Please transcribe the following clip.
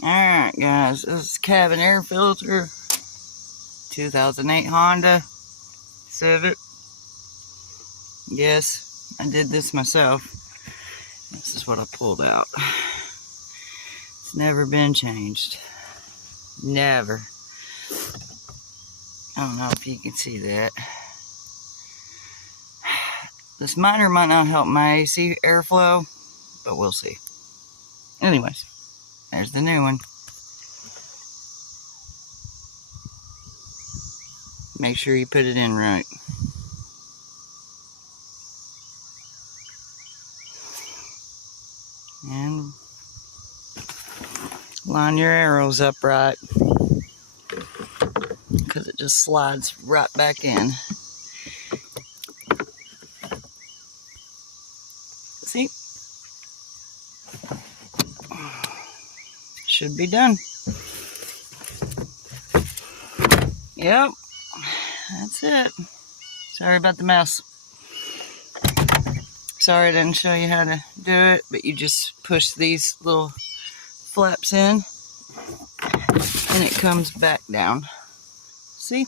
Alright guys, this is cabin air filter, 2008 Honda Civic. Yes, I did this myself. This is what I pulled out. It's never been changed. Never. I don't know if you can see that. This might or might not help my AC airflow, but we'll see. Anyways, there's the new one. Make sure you put it in right. And line your arrows up right, because it just slides right back in. See? Should be done. Yep, that's it. Sorry about the mess. Sorry I didn't show you how to do it, but you just push these little flaps in and it comes back down. See?